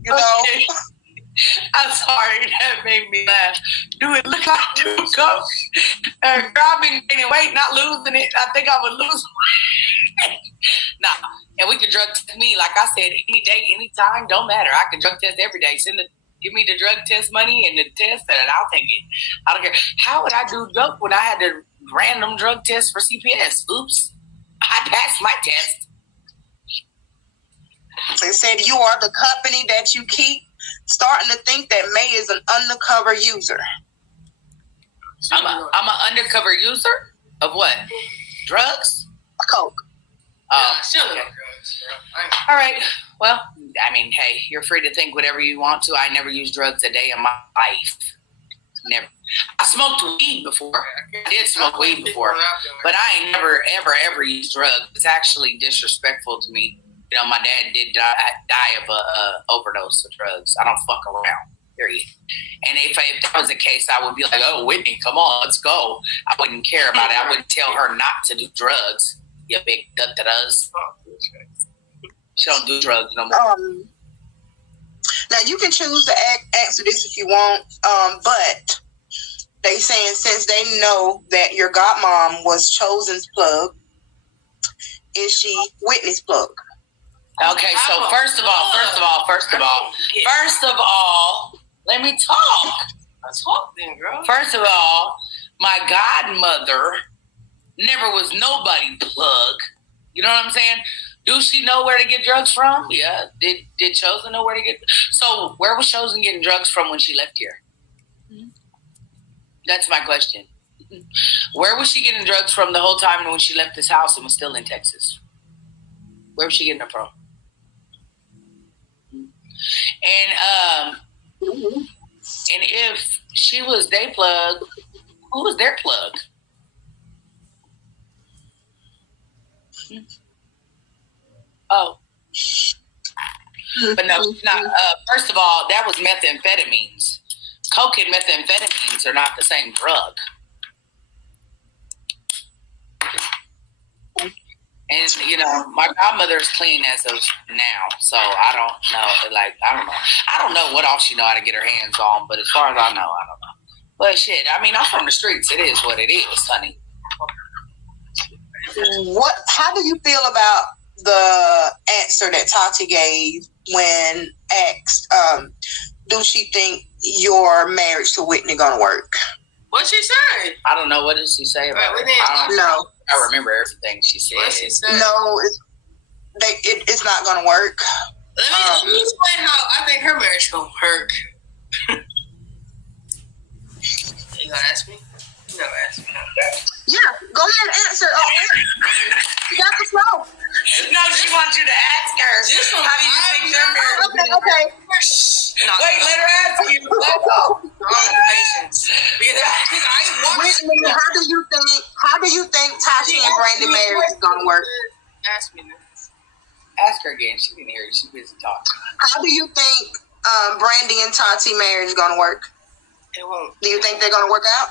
You know? Okay. I'm sorry, that made me laugh. Do it look like two cups? Girl, I've been gaining weight, not losing it. I think I would lose weight. Nah, and we can drug test me. Like I said, any day, anytime, don't matter. I can drug test every day. Give me the drug test money and the test, and I'll take it. I don't care. How would I do drug when I had the random drug test for CPS? Oops, I passed my test. They said you are the company that you keep. Starting to think that May is an undercover user. I'm an undercover user of what? Drugs? Coke. Okay. All right. Well, I mean, hey, you're free to think whatever you want to. I never used drugs a day in my life. Never. I smoked weed before. I did smoke weed before, but I ain't never, ever used drugs. It's actually disrespectful to me. You know, my dad did die of a overdose of drugs. I don't fuck around, period. And if that was the case, I would be like, oh, Whitney, come on, let's go. I wouldn't care about it. I wouldn't tell her not to do drugs. You big da-da-das. She don't do drugs no more. Now, you can choose to answer this if you want, but they saying since they know that your godmom was Chosen's plug, is she Whitney's plug? Okay, so first of all, let me talk. Let's talk then, girl. First of all, my godmother never was nobody plug. You know what I'm saying? Do she know where to get drugs from? Yeah. Did Chosen know where to get? So where was Chosen getting drugs from when she left here? Mm-hmm. That's my question. Where was she getting drugs from the whole time when she left this house and was still in Texas? Where was she getting them from? And if she was their plug, who was their plug? Oh. But no, not. First of all, that was methamphetamines. Coke and methamphetamines are not the same drug. And, you know, my godmother is clean as of now, so I don't know. Like, I don't know what else she know how to get her hands on, but as far as I know, I don't know. But shit, I mean, I'm from the streets. It is what it is, honey. How do you feel about the answer that Tati gave when asked, do she think your marriage to Whitney gonna work? What'd she say? I don't know. What did she say about it? No. I remember everything she said. What she said? No, it's not gonna work. Let me explain how I think her marriage gonna work. You gonna ask me? You never ask me. Yeah, go ahead and answer. You got the flow. No, she wants you to ask her. How do you think their marriage? Okay. Wait, let her ask you. Let's go. Patience. Because I watched. Whitney, how do you think Tati and Brandy marriage is gonna work? Ask me this. Ask her again. She didn't hear you. She's busy talking. How do you think Brandy and Tati marriage is gonna work? It won't. Do you think they're gonna work out?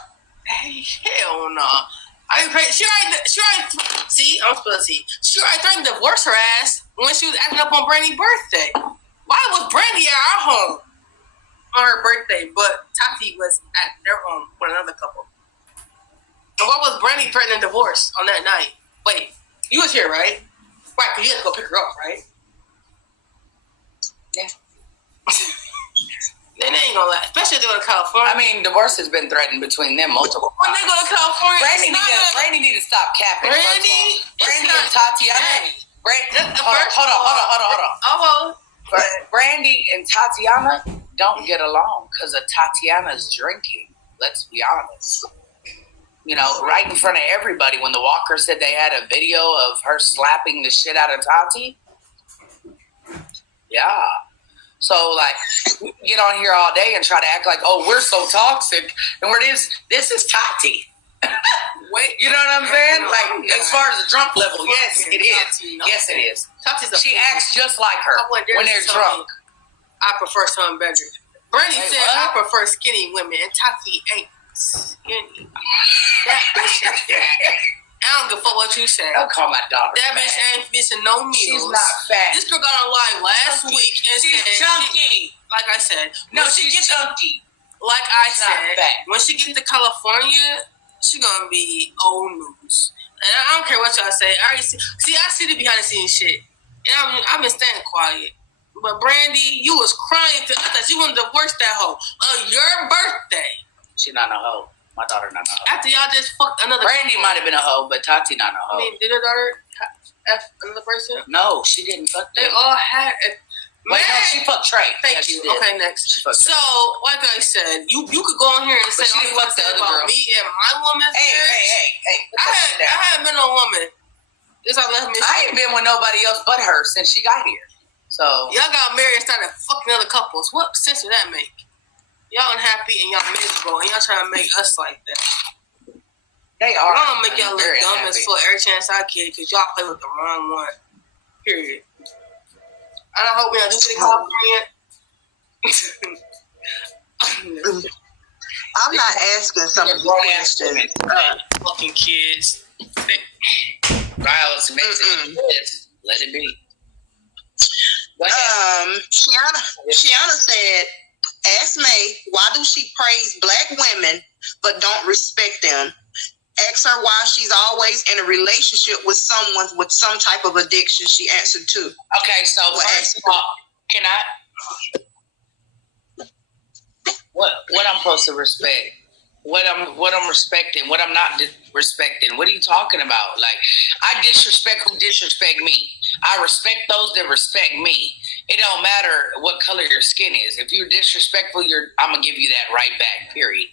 Hey, hell no. She already, see, I'm supposed to see. She already threatened to divorce her ass when she was acting up on Brandy's birthday. Why was Brandy at our home on her birthday, but Tati was at their home with another couple? And why was Brandy threatening divorce on that night? Wait, you was here, right? Right, because you had to go pick her up, right? Yeah. They ain't gonna lie, especially if they go to California. I mean, divorce has been threatened between them multiple times. When they go to California, Brandy need to stop capping. Brandy and Tatiana. Hold on. Brandy and Tatiana don't get along because of Tatiana's drinking. Let's be honest. You know, right in front of everybody, when the Walker said they had a video of her slapping the shit out of Tati. Yeah. So, like, we get on here all day and try to act like, oh, we're so toxic. And this is Tati. Wait, you know what I'm saying? Like, as far as the drunk level, yes, it is. Yes, it is. She acts just like her when they're drunk. I prefer something better. Brandy said, I prefer skinny women, and Tati ain't skinny. That bitch is fat. I don't give a fuck what you say. Don't call my daughter That bitch ain't missing no meals. She's not fat. This girl got on live last week and She's said, chunky. like I said, No, she's chunky. Like I She's not said, fat. when she get to California, she gonna be old news. And I don't care what y'all say. I see the behind the scenes shit, and I've been staying quiet. But Brandy, you was crying. I thought you wanted to divorce that hoe on your birthday. She not a hoe. My daughter not a hoe. After y'all just fucked another. Brandy couple. might have been a hoe, but Tati not a hoe. I mean, did her daughter F another person? No, she didn't fuck They them. all had. Wait, no, she fucked Trey. Thank Yeah, you. she did. Okay, next. She fucked So, like I said, you could go on here and say she all didn't you want fuck to say the other about girl. me and my woman's marriage. Hey. I haven't been a woman. This I left me. I ain't been with nobody else but her since she got here. So Y'all got married and started fucking other couples. What sense would that make? Y'all unhappy and y'all miserable and y'all trying to make us like that. they are. I'm gonna make y'all look very dumb unhappy. as fuck every chance I get because y'all play with the wrong one. Period. And I hope y'all do get California. I'm not asking some of these questions. Fucking kids. Violence makes it exist. Let it be. Go ahead. Shiana said, ask May, why do she praise black women but don't respect them? Ask her why she's always in a relationship with someone with some type of addiction. She answered too. Okay, so first of all, can I? What I'm supposed to respect? What I'm respecting? What I'm not respecting? What are you talking about? Like, I disrespect who disrespect me. I respect those that respect me. It don't matter what color your skin is. If you're disrespectful, I'm gonna give you that right back. Period.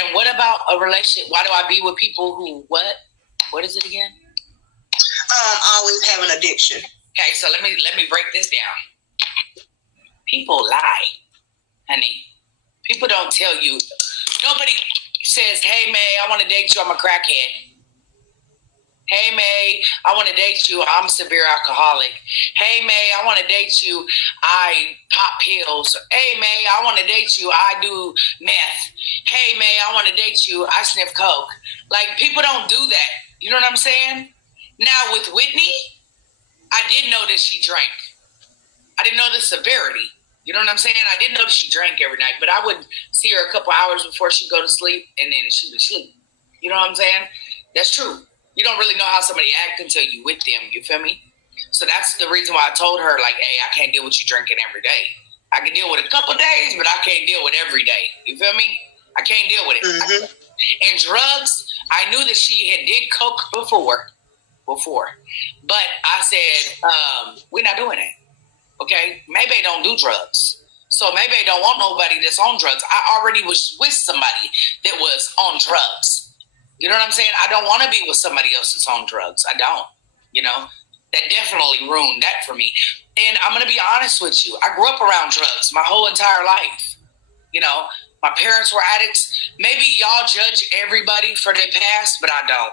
And what about a relationship? Why do I be with people who what? What is it again? Always have an addiction. Okay, so let me break this down. People lie, honey. People don't tell you. Nobody says, "Hey May, I want to date you. I'm a crackhead." Hey May, I want to date you. I'm a severe alcoholic. Hey May, I want to date you. I pop pills. Hey May, I want to date you. I do meth. Hey May, I want to date you. I sniff coke. Like, people don't do that. You know what I'm saying? Now with Whitney, I did know that she drank. I didn't know the severity. You know what I'm saying? I didn't know that she drank every night, but I would see her a couple hours before she'd go to sleep, and then she would sleep. You know what I'm saying? That's true. You don't really know how somebody acts until you with them. You feel me? So that's the reason why I told her, like, hey, I can't deal with you drinking every day. I can deal with a couple days, but I can't deal with every day. You feel me? I can't deal with it. Mm-hmm. And drugs, I knew that she had did coke before. But I said, we're not doing it. Okay? Maybe they don't do drugs. So maybe they don't want nobody that's on drugs. I already was with somebody that was on drugs. You know what I'm saying? I don't want to be with somebody else that's on drugs. I don't. You know? That definitely ruined that for me. And I'm going to be honest with you. I grew up around drugs my whole entire life. You know? My parents were addicts. Maybe y'all judge everybody for their past, but I don't.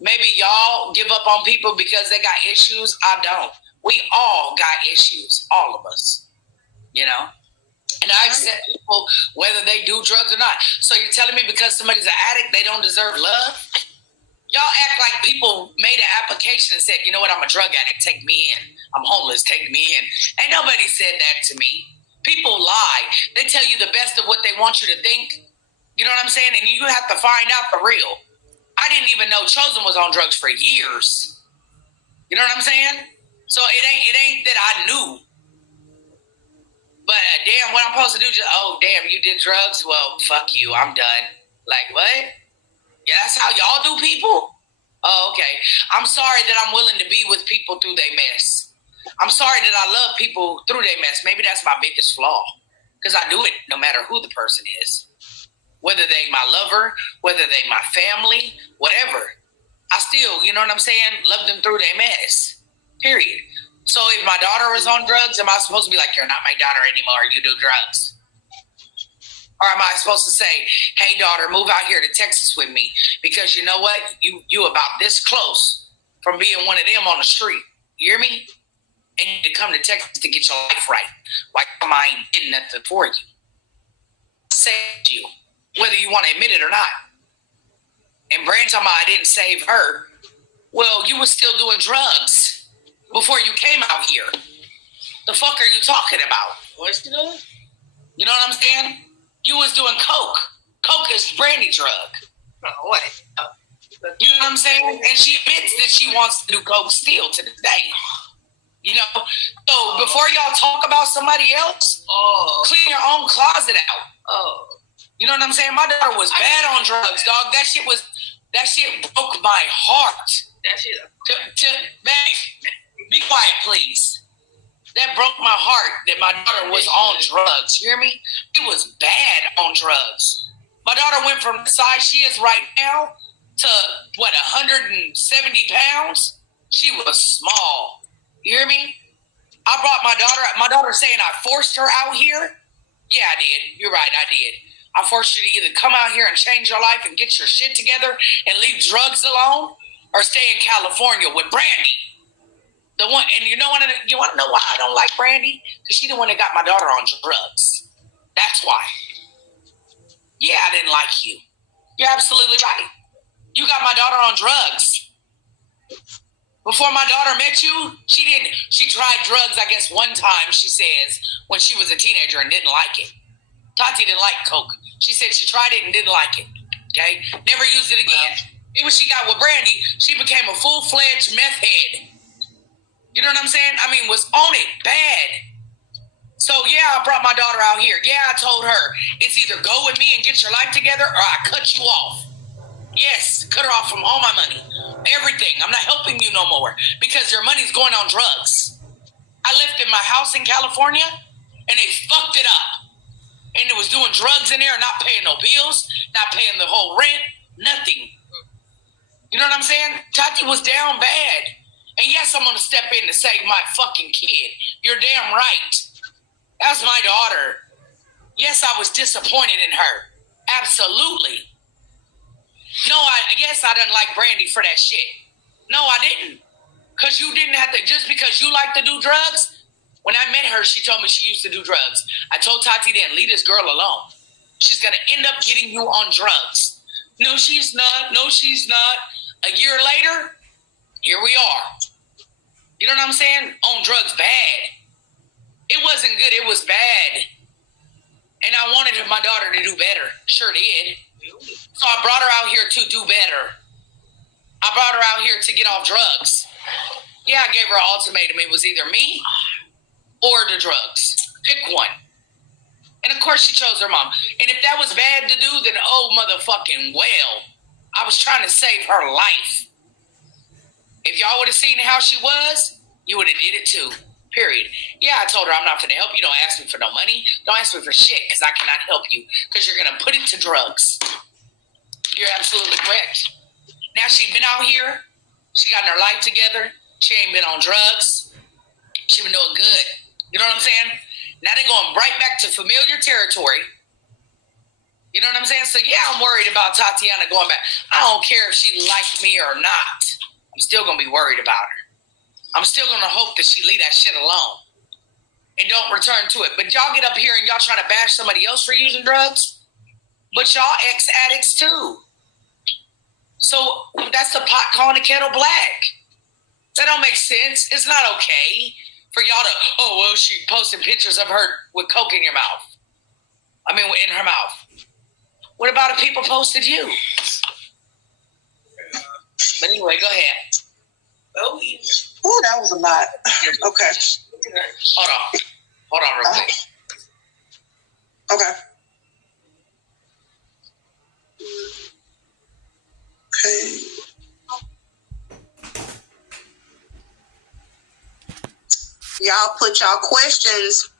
Maybe y'all give up on people because they got issues. I don't. We all got issues. All of us. You know? And I accept people whether they do drugs or not. So you're telling me because somebody's an addict, they don't deserve love? Y'all act like people made an application and said, you know what, I'm a drug addict, take me in. I'm homeless, take me in. Ain't nobody said that to me. People lie. They tell you the best of what they want you to think. You know what I'm saying? And you have to find out the real. I didn't even know Chosen was on drugs for years. You know what I'm saying? So it ain't that I knew. But damn, what I'm supposed to do? Just, oh, damn, you did drugs? Well, fuck you. I'm done. Like, what? Yeah, that's how y'all do people? Oh, okay. I'm sorry that I'm willing to be with people through their mess. I'm sorry that I love people through their mess. Maybe that's my biggest flaw. Because I do it no matter who the person is. Whether they my lover, whether they my family, whatever. I still, you know what I'm saying, love them through their mess. Period. So if my daughter is on drugs, am I supposed to be like, you're not my daughter anymore, you do drugs? Or am I supposed to say, hey, daughter, move out here to Texas with me because you know what? You about this close from being one of them on the street. You hear me? And you need to come to Texas to get your life right. Why am I ain't getting nothing for you? Save you, whether you want to admit it or not. And Brand talking about I didn't save her. Well, you was still doing drugs before you came out here. The fuck are you talking about? What's she doing? You know what I'm saying? You was doing coke. Coke is Brandy drug. Oh, wait. You know what I'm saying? And she admits that she wants to do coke still to this day. You know? So before y'all talk about somebody else, clean your own closet out. You know what I'm saying? My daughter was bad on drugs, dog. That shit broke my heart. That shit. Babe, be quiet, please. That broke my heart that my daughter was on drugs. You hear me? She was bad on drugs. My daughter went from the size she is right now to, 170 pounds? She was small. You hear me? I brought my daughter saying I forced her out here. Yeah, I did. You're right, I did. I forced you to either come out here and change your life and get your shit together and leave drugs alone, or stay in California with Brandy. The one, and you want to know why I don't like Brandy? Because she's the one that got my daughter on drugs. That's why. Yeah, I didn't like you. You're absolutely right. You got my daughter on drugs. Before my daughter met you, she tried drugs, I guess, one time, she says, when she was a teenager and didn't like it. Tati didn't like coke. She said she tried it and didn't like it. Okay? Never used it again. It was she got with Brandy, she became a full-fledged meth head. You know what I'm saying? I mean, was on it bad. So, yeah, I brought my daughter out here. Yeah, I told her, it's either go with me and get your life together, or I cut you off. Yes, cut her off from all my money. Everything. I'm not helping you no more because your money's going on drugs. I lived in my house in California, and they fucked it up. And it was doing drugs in there, not paying no bills, not paying the whole rent, nothing. You know what I'm saying? Tati was down bad. And yes, I'm going to step in to save my fucking kid. You're damn right. That's my daughter. Yes, I was disappointed in her. Absolutely. No, I guess I didn't like Brandy for that shit. No, I didn't. Because you didn't have to, just because you like to do drugs. When I met her, she told me she used to do drugs. I told Tati then, leave this girl alone. She's going to end up getting you on drugs. No, she's not. No, she's not. A year later, here we are. You know what I'm saying? On drugs, bad. It wasn't good. It was bad. And I wanted my daughter to do better. Sure did. So I brought her out here to do better. I brought her out here to get off drugs. Yeah, I gave her an ultimatum. It was either me or the drugs. Pick one. And of course she chose her mom. And if that was bad to do, then oh motherfucking well. I was trying to save her life. If y'all would have seen how she was, you would have did it too. Period. Yeah, I told her I'm not going to help you. Don't ask me for no money. Don't ask me for shit because I cannot help you because you're going to put it to drugs. You're absolutely correct. Now she's been out here. She got her life together. She ain't been on drugs. She been doing good. You know what I'm saying? Now they're going right back to familiar territory. You know what I'm saying? So yeah, I'm worried about Tatiana going back. I don't care if she liked me or not. I'm still going to be worried about her. I'm still going to hope that she leave that shit alone and don't return to it. But y'all get up here and y'all trying to bash somebody else for using drugs. But y'all ex-addicts too. So that's the pot calling the kettle black. That don't make sense. It's not okay for y'all to, oh, well, she posting pictures of her with coke in your mouth. I mean, in her mouth. What about if people posted you? But anyway, go ahead. Oh, Ooh, that was a lot. Okay. Hold on real quick. Okay. Okay. Y'all put y'all questions